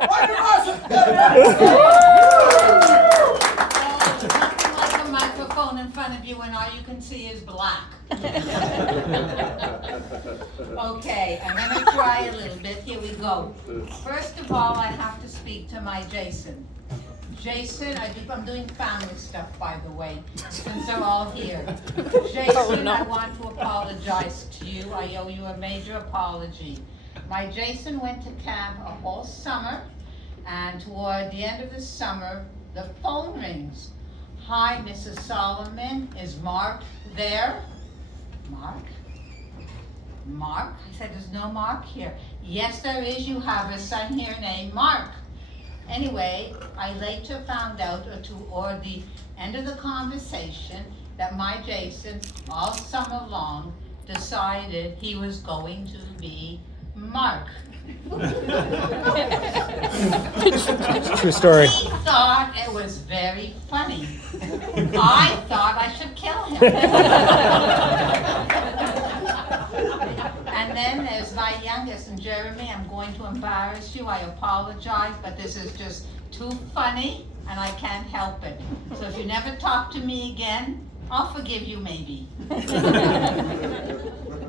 Nothing like a microphone in front of you when all you can see is black. Okay, I'm gonna try a little bit. Here we go. First of all, I have to speak to my Jason. Jason, I'm doing family stuff, by the way, since they're all here. Jason, I want to apologize to you. I owe you a major apology. My Jason went to camp a whole summer, and toward the end of the summer, the phone rings. Hi, Mrs. Solomon, is Mark there? Mark? Mark? I said, there's no Mark here. Yes, there is. You have a son here named Mark. Anyway, I later found out, or the end of the conversation, that my Jason, all summer long, decided he was going to be Mark. True story. He thought it was very funny. I thought I should kill him. And then there's my youngest, and Jeremy, I'm going to embarrass you. I apologize, but this is just too funny, and I can't help it. So if you never talk to me again, I'll forgive you maybe.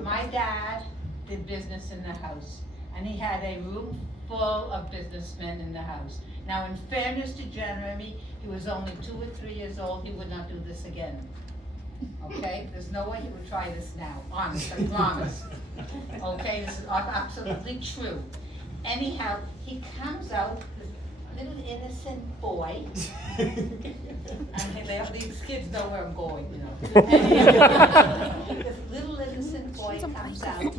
My dad did business in the house, and he had a room full of businessmen in the house. Now, in fairness to Jeremy, he was only 2 or 3 years old. He would not do this again. Okay? There's no way he would try this now. Honest, I promise. Okay? This is absolutely true. Anyhow, he comes out, this little innocent boy. And these kids know where I'm going, you know. This little innocent boy comes out.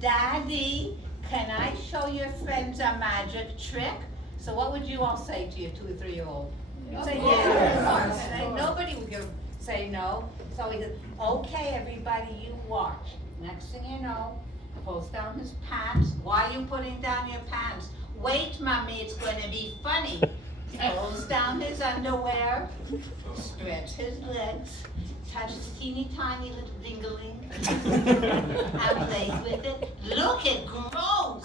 Daddy, can I show your friends a magic trick? So what would you all say to your 2 or 3 year old? You'd say yes. And nobody would say no. So he goes, okay, everybody, you watch. Next thing you know, he pulls down his pants. Why are you putting down your pants? Wait, Mommy, it's going to be funny. Pulls down his underwear, spreads his legs, touches teeny tiny little dingling, and plays with it. Look, it grows.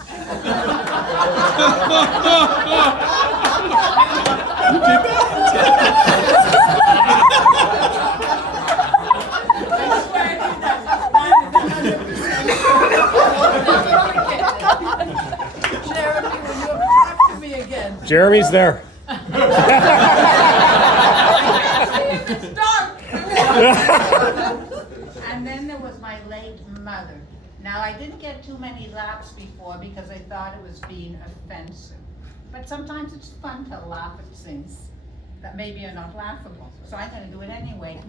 Jeremy, will you talk to me again? Jeremy's there. And then there was my late mother. Now, I didn't get too many laughs before because I thought it was being offensive. But sometimes it's fun to laugh at things that maybe are not laughable. So I'm going to do it anyway.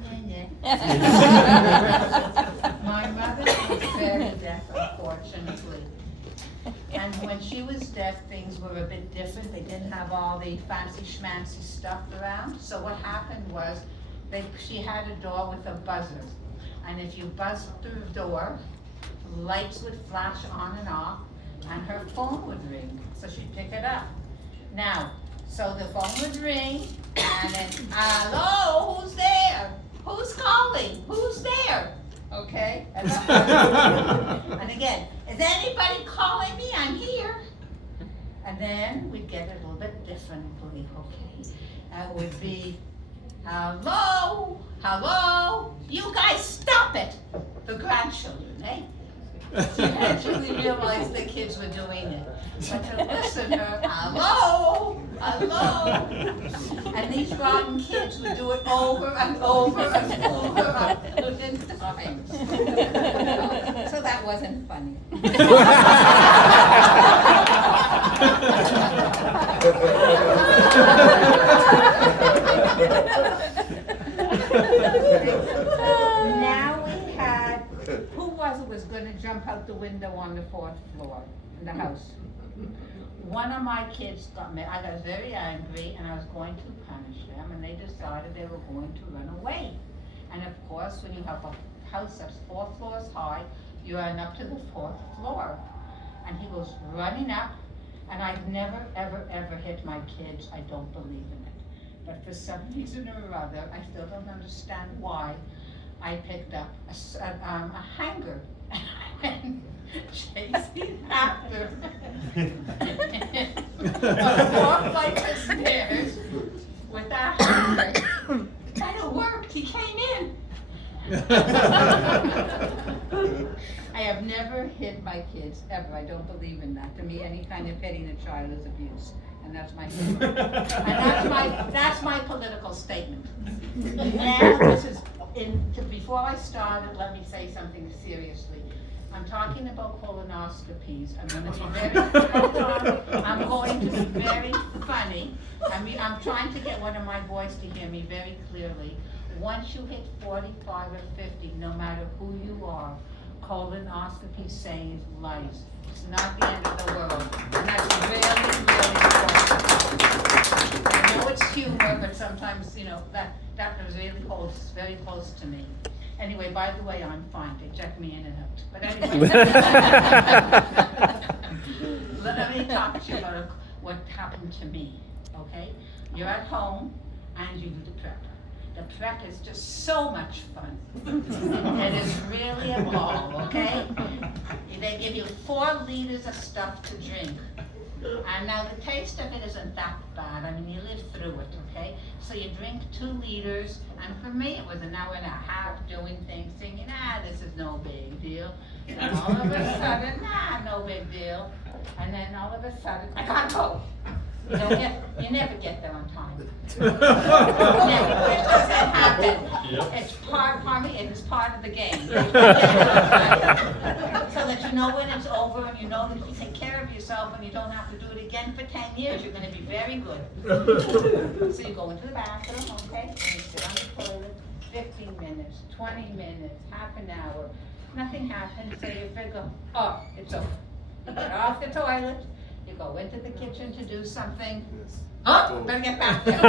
My mother was very deaf, unfortunately. And when she was deaf, things were a bit different. They didn't have all the fancy schmancy stuff around. So what happened was, she had a door with a buzzer. And if you buzzed through the door, lights would flash on and off, and her phone would ring. So she'd pick it up. Now, so the phone would ring, and then, hello, who's there? Who's calling? Who's there? Okay? And again, is anybody calling me? I'm here. And then we'd get it a little bit differently, okay? It would be, hello, hello, you guys stop it. The grandchildren, eh? She eventually realized the kids were doing it. But to listen to her, hello, hello. And these rotten kids would do it over and over and over a million times. So that wasn't funny. Now we had, who was going to jump out the window on the 4th floor in the house? One of my kids got me, I was very angry and I was going to punish them, and they decided they were going to run away. And of course, when you have a house that's 4 floors high, you run up to the 4th floor. And he goes running up, and I've never, ever, ever hit my kids. I don't believe in it. But for some reason or other, I still don't understand why, I picked up a hanger and chasing after a 4 flights of stairs with that handbrake. It kind of worked. He came in. I have never hit my kids, ever. I don't believe in that. To me, any kind of hitting a child is abuse. And that's my that's my political statement. Now, before I started, let me say something seriously. I'm talking about colonoscopies. I'm going to be very funny. I'm trying to get one of my boys to hear me very clearly. Once you hit 45 or 50, no matter who you are, colonoscopy saves lives. It's not the end of the world. And that's really, really important. I know it's humor, but sometimes, that really holds very close to me. Anyway, by the way, I'm fine. They check me in and out. But anyway. Let me talk to you about what happened to me, okay? You're at home and you do the prep. The prep is just so much fun. It is really a ball, okay? They give you 4 liters of stuff to drink. And now the taste of it isn't that bad. I mean, you live through it, okay? So you drink 2 liters, and for me it was an hour and a half doing things, thinking, this is no big deal. And all of a sudden, no big deal. And then all of a sudden, I gotta go. You never get there on time. Never. It doesn't happen. It's part of the game. So that you know when it's over, and you know that if you take care of yourself and you don't have to do it again for 10 years, you're going to be very good. So you go into the bathroom, okay, and you sit on the toilet, 15 minutes, 20 minutes, half an hour, nothing happens, so you figure, it's over. You get off the toilet, you go into the kitchen to do something. Better get back there.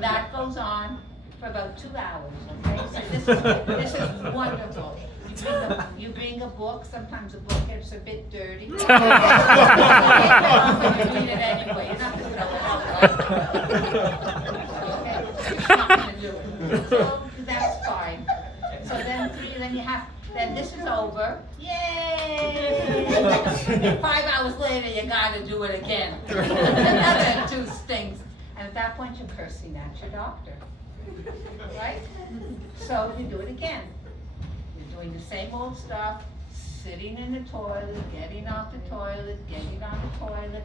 That goes on for about 2 hours, okay? So this is wonderful. You bring a book, sometimes a book gets a bit dirty. You read it anyway, you're not going to throw it out, right? Okay, you're not going to do it. So that's fine. So then this is over. Yay! 5 hours later, you gotta do it again. Another 2 stinks. And at that point, you're cursing at your doctor. Right? So you do it again. You're doing the same old stuff, sitting in the toilet, getting off the toilet, getting on the toilet.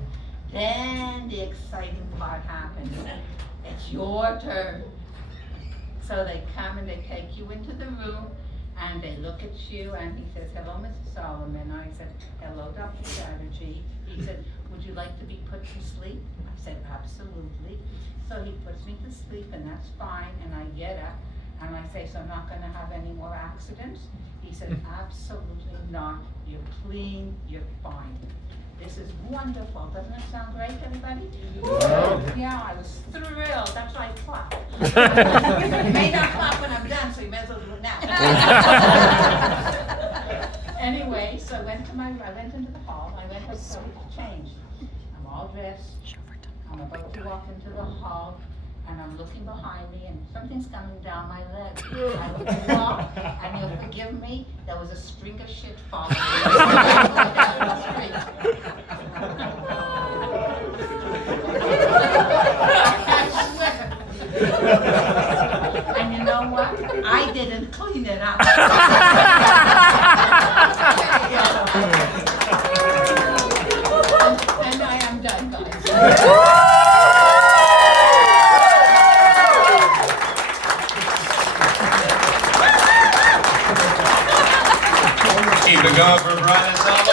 Then the exciting part happens. It's your turn. So they come and they take you into the room, and they look at you, and he says, "Hello, Mrs. Solomon." I said, "Hello, Dr. Chatterjee." He said, "Would you like to be put to sleep?" I said, "Absolutely." So he puts me to sleep, and that's fine, and I get up, and I say, "So I'm not going to have any more accidents?" He said, "Absolutely not. You're clean, you're fine." This is wonderful. Doesn't it sound great, everybody? Yeah, I was thrilled. That's why I clapped. You may not clap when I'm done, so you may as well do it now. Anyway, so I went into the hall. I went to change. I'm all dressed. I'm about to walk into the hall, and I'm looking behind me, and something's coming down my leg. I look and you'll forgive me, there was a string of shit following me down the street. I swear. And you know what? I didn't clean it up. And I am done, guys. Keep it going for Brian and Solomon.